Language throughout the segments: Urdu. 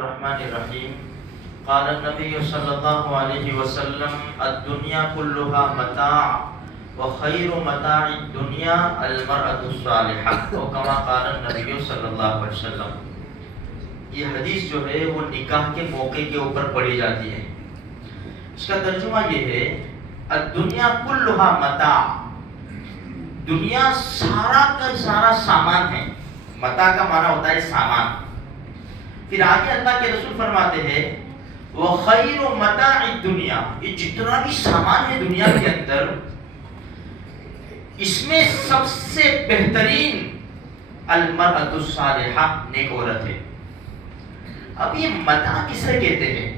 الرحمن الرحیم قال النبی صلی اللہ علیہ وسلم الدنیا كلها متاع وخیر متاع الدنیا المرأة الصالحہ او کما قال النبی صلی اللہ علیہ وسلم. یہ حدیث جو ہے وہ نکاح کے موقع کے اوپر پڑھی جاتی ہے. اس کا ترجمہ یہ ہے الدنیا كلها متاع، دنیا سارا کا سارا سامان ہے. متاع کا معنی ہوتا ہے سامان. پھر آگے اللہ کے رسول فرماتے ہیں وَخَيْرُ مَتَاعِ الدُّنْيَا، یہ جتنا بھی سامان ہے دنیا کے اندر اس میں سب سے بہترین المرأة الصالحہ، نیک عورت ہے. اب یہ متاع کسے کہتے ہیں؟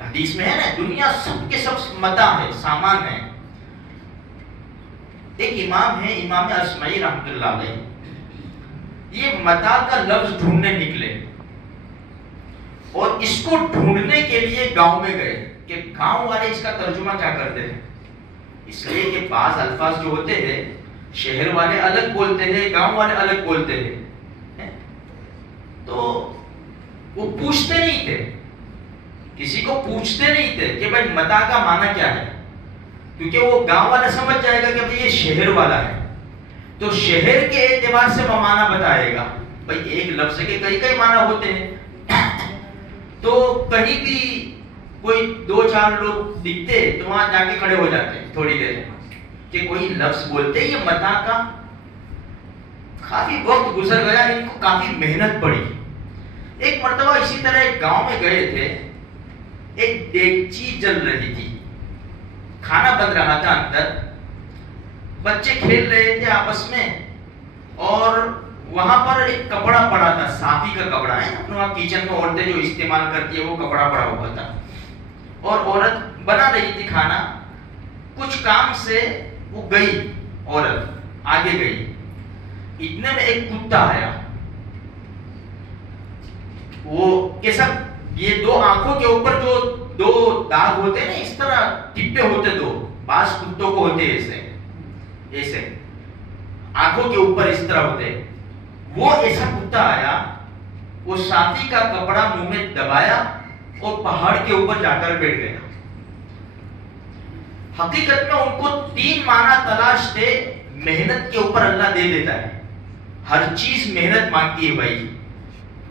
حدیث میں ہے نا دنیا سب کے سب متاع ہے، سامان ہے. ایک امام ہے امام اسمعی رحمۃ اللہ علیہ، یہ متاع کا لفظ ڈھونڈنے نکلے اور اس کو ڈھونڈنے کے لیے گاؤں میں گئے کہ گاؤں والے اس کا ترجمہ کیا کرتے ہیں. اس لیے کہ بعض الفاظ جو ہوتے ہیں شہر والے الگ بولتے ہیں، گاؤں والے الگ بولتے ہیں، تو وہ پوچھتے نہیں تھے، کسی کو پوچھتے نہیں تھے کہ بھائی متاع کا معنی کیا ہے، کیونکہ وہ گاؤں والا سمجھ جائے گا کہ بھائی یہ شہر والا ہے تو شہر کے اعتبار سے وہ معنی بتائے گا. بھائی ایک لفظ کے کئی معنی ہوتے ہیں، تو کہیں بھی کوئی دو چار لوگ دکھتے تو وہاں جا کے کھڑے ہو جاتے ہیں تھوڑی دیر کہ کوئی لفظ بولتے. یہ متاع کا کافی وقت گزر گیا، ان کو کافی محنت پڑی. ایک مرتبہ اسی طرح ایک گاؤں میں گئے تھے، ایک دیگچی جل رہی تھی، کھانا بن رہا تھا اندر، بچے کھیل رہے تھے آپس میں، اور وہاں پر ایک کپڑا پڑا تھا، صافی کا کپڑا ہے اپنے وہاں کچن میں عورتیں جو استعمال کرتی ہے وہ کپڑا پڑا ہوا تھا، اور عورت بنا رہی تھی کھانا. کچھ کام سے وہ گئی، عورت آگے گئی، اتنے میں ایک کتا آیا. وہ کیسا، یہ دو آنکھوں کے اوپر جو دو داغ ہوتے ہیں نا، اس طرح ٹپے ہوتے دو، بعض کتوں کو ہوتے ایسے ایسے آنکھوں کے اوپر اس طرح ہوتے. وہ ایسا کتا آیا، وہ صافی کا کپڑا منہ میں دبایا اور پہاڑ کے اوپر جا کر بیٹھ گیا. حقیقت میں ان کو تین معنی تلاش تھے. محنت کے اوپر اللہ دے دیتا ہے، ہر چیز محنت مانگتی ہے. بھائی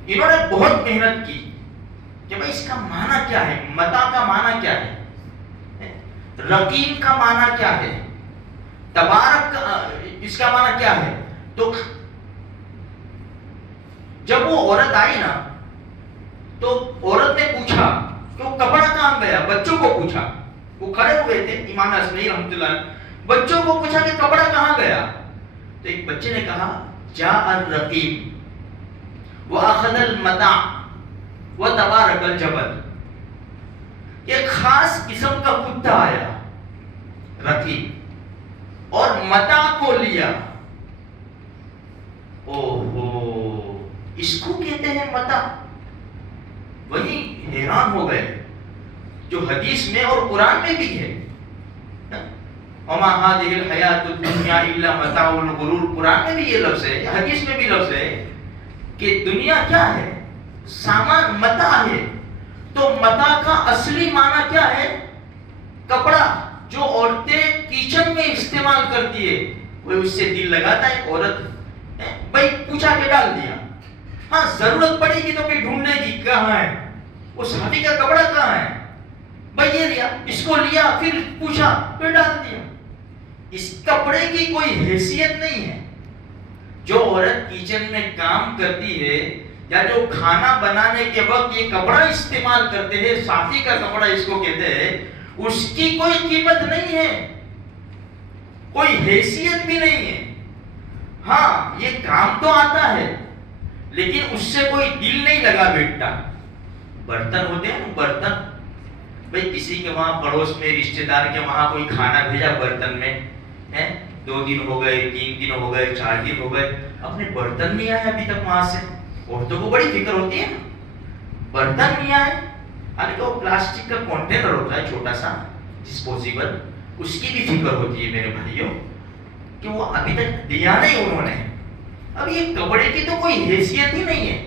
انہوں نے بہت محنت کی کہ بھائی اس کا معنی کیا ہے، متاع کا معنی کیا ہے، رقیم کا معنی کیا ہے، تبارک کا اس کا معنی کیا ہے. تو جب وہ عورت آئی نا تو عورت نے پوچھا کہ وہ کپڑا کہاں گیا، بچوں کو پوچھا. وہ کھڑے ہوئے تھے امام اسمعی رحمۃ اللہ علیہ، بچوں کو پوچھا کہ کپڑا کہاں گیا. تو ایک بچے نے کہا جاء الرقیم واخذ المتاع وتبارک الجبل. ایک خاص قسم کا کتا آیا رقیم اور متاع کو لیا. اوہو، اس کو کہتے ہیں متاع. وہی حیران ہو گئے جو حدیث میں اور قرآن میں بھی ہے، وما هذه الحیات الدنیا الا متاع الغرور. قرآن میں بھی یہ لفظ ہے، حدیث میں بھی لفظ ہے کہ دنیا کیا ہے، سامان متاع ہے. تو متاع کا اصلی معنی کیا ہے؟ کپڑا جو عورتیں کچن میں استعمال کرتی ہے. کوئی اس سے دل لگاتا ہے عورت، بھائی پوچھا کے ڈال دیا. ہاں ضرورت پڑے گی تو پھر ڈھونڈنے کی کہاں ہے وہ صحابی کا کپڑا، کہاں ہے بھائی، یہ لیا، اس کو لیا، پھر پوچھا، پھر ڈال دیا. اس کپڑے کی کوئی حیثیت نہیں ہے. جو عورت کچن میں کام کرتی ہے یا جو کھانا بنانے کے وقت یہ کپڑا استعمال کرتے ہیں، صافی کا کپڑا اس کو کہتے ہیں، اس کی کوئی قیمت نہیں ہے، کوئی حیثیت بھی نہیں ہے. ہاں یہ کام تو آتا ہے لیکن اس سے کوئی دل نہیں لگا بیٹھتا. برتن ہوتے ہیں نا، برتن، بھائی کسی کے وہاں پڑوس میں رشتہ دار کے وہاں کوئی کھانا بھیجا برتن میں، 2 دن ہو گئے، 3 دن ہو گئے، 4 دن ہو گئے، اپنے برتن نہیں آئے ابھی تک وہاں سے. عورتوں کو بڑی فکر ہوتی ہے نا، برتن نہیں آئے. حالانکہ وہ پلاسٹک کا کنٹینر ہوتا ہے چھوٹا سا ڈسپوزیبل، اس کی بھی فکر ہوتی ہے میرے بھائیوں کہ وہ ابھی تک دیا نہیں انہوں نے. اب یہ کپڑے کی تو کوئی حیثیت ہی نہیں ہے.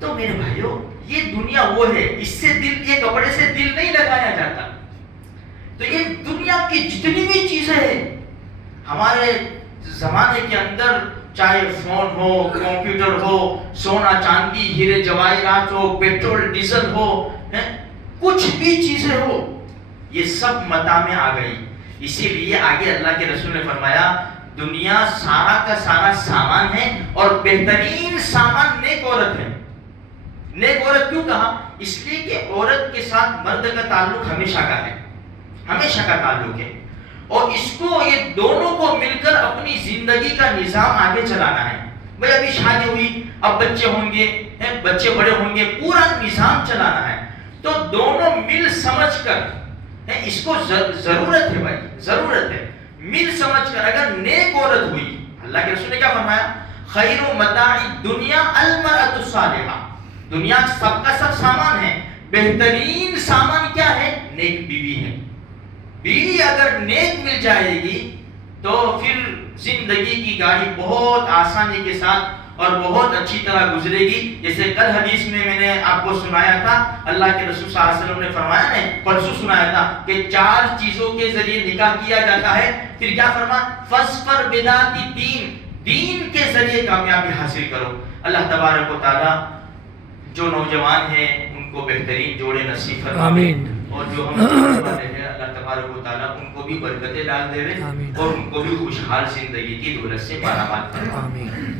تو میرے بھائیوں یہ دنیا وہ ہے، اس سے دل، یہ کپڑے سے دل نہیں لگایا جاتا. تو یہ دنیا کی جتنی بھی چیزیں ہیں ہمارے زمانے کے اندر، چاہے فون ہو، کمپیوٹر ہو، سونا چاندی، ہیرے جواہرات ہو، پیٹرول ڈیزل ہو، کچھ بھی چیزیں ہو، یہ سب متاع میں آ گئی. اسی لیے آگے اللہ کے رسول نے فرمایا دنیا سارا کا سارا سامان ہے اور بہترین سامان نیک عورت ہے. نیک عورت کیوں کہا؟ اس لیے کہ عورت کے ساتھ مرد کا تعلق ہمیشہ کا ہے، ہمیشہ کا تعلق ہے، اور اس کو یہ دونوں کو مل کر اپنی زندگی کا نظام آگے چلانا ہے. بھئی ابھی شادی ہوئی، اب بچے ہوں گے، بچے بڑے ہوں گے، پورا نظام چلانا ہے. تو دونوں مل سمجھ کر، اس کو ضرورت ہے بھائی، ضرورت ہے مل سمجھ کر. اگر نیک عورت ہوئی، اللہ کے رسول نے کیا فرمایا؟ خیر متاع الدنیا المرأۃ الصالحہ. دنیا سب کا سب سامان ہے، بہترین سامان کیا ہے؟ نیک بیوی ہے. بیوی اگر نیک مل جائے گی تو پھر زندگی کی گاڑی بہت آسانی کے ساتھ اور بہت اچھی طرح گزرے گی. جیسے کل حدیث میں نے آپ کو سنایا تھا، اللہ کے رسول صلی اللہ علیہ وسلم نے فرمایا نا، پرسوں سنایا تھا کہ 4 چیزوں کے ذریعے نکاح کیا جاتا ہے. پھر کیا فرمایا؟ فَاظْفَرْ بِذَاتِ الدِّینِ، دین کے ذریعے کامیابی حاصل کرو. اللہ تبارک و تعالی جو نوجوان ہیں ان کو بہترین جوڑے نصیب فرمائے، اور جو ہم والے ہیں اللہ تبارک و تعالیٰ ان کو بھی برکتیں ڈال دے رہے اور ان کو بھی خوشحال زندگی کی دولت سے مالا مال فرمائے.